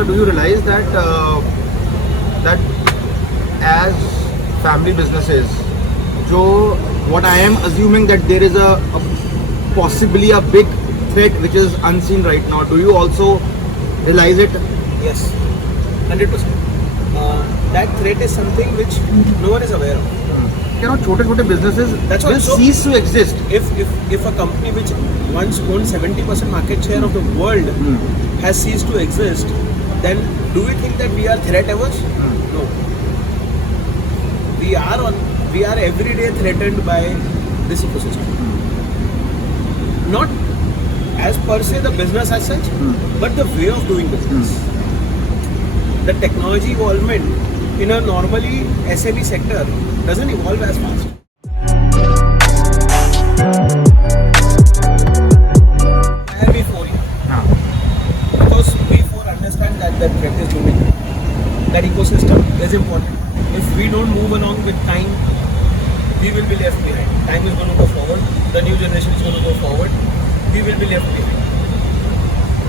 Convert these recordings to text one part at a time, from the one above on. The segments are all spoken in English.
Siddhanta, do you realize that as family businesses, जो what I am assuming that there is a possibly a big threat which is unseen right now. Do you also realize it? Yes, 100%. That threat is something which no one is aware of. You know, छोटे businesses That's will also- cease to exist. If a company which once owned 70% market share of the world has ceased to exist, then do we think that we are threat averse? No. We are every day threatened by this ecosystem. Not as per se the business as such, but the way of doing business. The technology involvement in a normally SME sector doesn't evolve as fast. Why are we for it? Because we for understand that the threat is moving. That ecosystem is important. If we don't move along with time, we will be left behind. Time is going to go forward. The new generation is going to go forward. We will be left behind.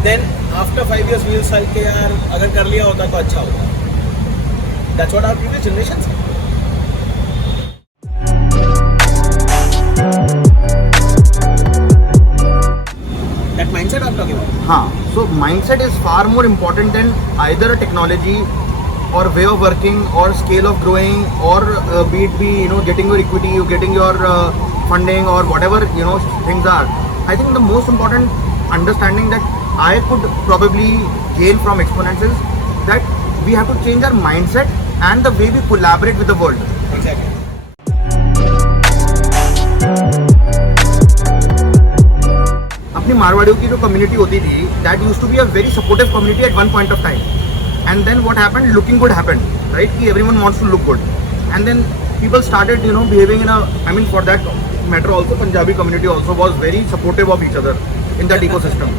Then after 5 years we will say कि यार अगर कर लिया होता तो अच्छा होता. That's what our previous generations said. That mindset I'm talking about. हाँ, so mindset is far more important than either a technology or way of working or scale of growing or be getting your equity, or getting your funding or whatever things are. I think the most important understanding that I could probably gain from Xponents is that we have to change our mindset and the way we collaborate with the world. Exactly. अपनी मारवाड़ियों की जो community होती थी, that used to be a very supportive community at one point of time, and then what happened? Looking good happened, right? कि everyone wants to look good, and then people started behaving in a, I mean for that matter also Punjabi community also was very supportive of each other in that ecosystem.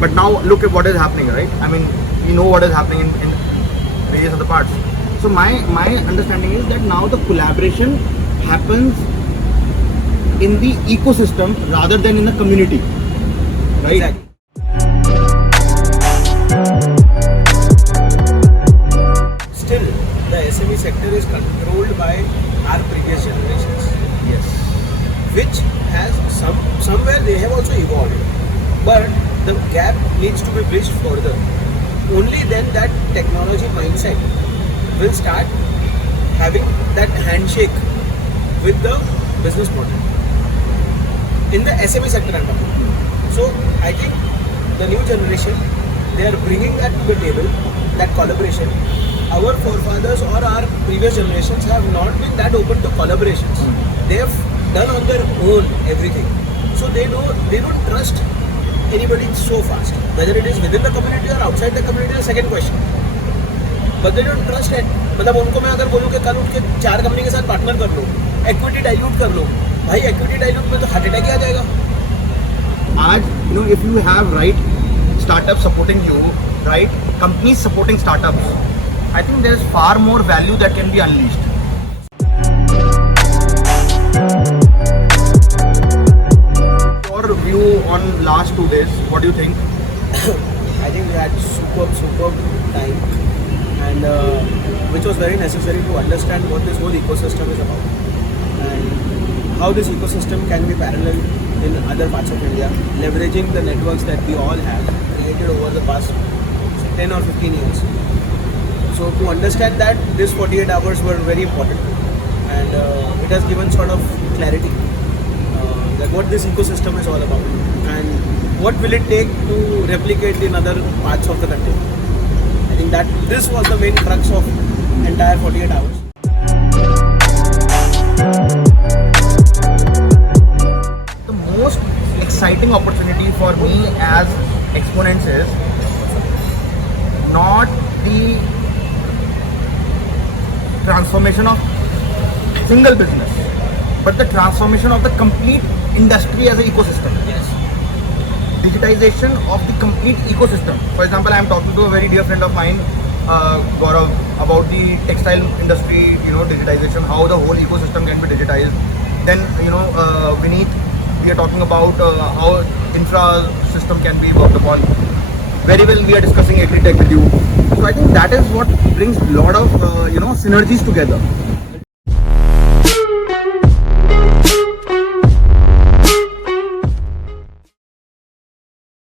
But now look at what is happening, right? I mean, we know what is happening in various other parts. So my understanding is that now the collaboration happens in the ecosystem rather than in the community, right? Exactly. Still, the SME sector is controlled by our previous generations. Yes. Which has somewhere they have also evolved, but the gap needs to be bridged further. Only then that technology mindset will start having that handshake with the business model in the SME sector I'm talking. So I think the new generation, they are bringing that to the table, that collaboration. Our forefathers or our previous generations have not been that open to collaborations. They have done on their own everything. So they don't trust anybody so fast. Whether it is within the community or outside the community is the second question. But they don't trust it. मतलब उनको मैं अगर बोलूँ कि कल उनके 4 company के साथ पार्टनर कर लो, इक्विटी डाइल्यूट कर लो, भाई इक्विटी डाइल्यूट में तो हार्ट अटैक ही आ जाएगा. आज if you have right startups supporting you, right companies supporting startups, I think there is far more value that can be unleashed. Your view on last 2 days, what do you think? I think we had superb time, and which was very necessary to understand what this whole ecosystem is about and how this ecosystem can be parallel in other parts of India, leveraging the networks that we all have created over the past 10 or 15 years. So to understand that, these 48 hours were very important, and it has given sort of clarity that what this ecosystem is all about and what will it take to replicate in other parts of the country. I think that this was the main crux of entire 48 hours. The most exciting opportunity for me as Xponents is not the transformation of single business, but the transformation of the complete industry as an ecosystem. Yes. Digitization of the complete ecosystem. For example, I am talking to a very dear friend of mine, Gaurav, about the textile industry, digitization, how the whole ecosystem can be digitized. Then, Vineet, we are talking about how infra system can be worked upon. very well we are discussing agri-tech with you. So I think that is what brings lot of synergies together.